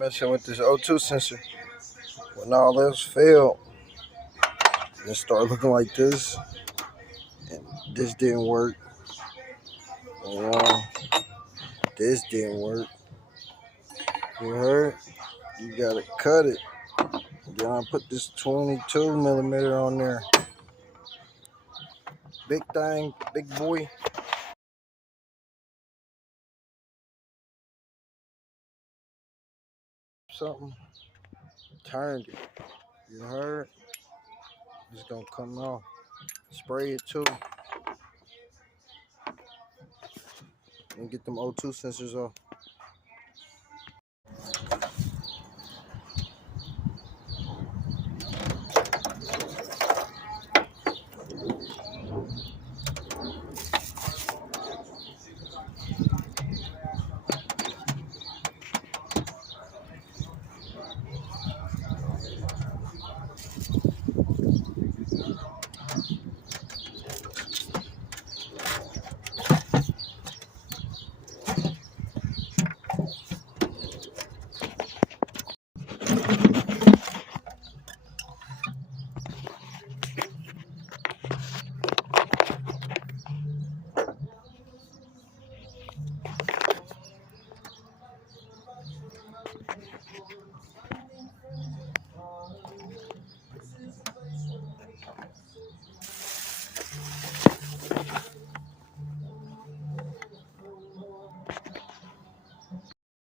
Messing with this O2 sensor. When all else failed, it started looking like this. And this didn't work. This didn't work. You heard? You gotta cut it. Then I put this 22 millimeter on there. Big thing, big boy. Something. Turned it. You heard? It's gonna come off. Spray it too. And get them O2 sensors off.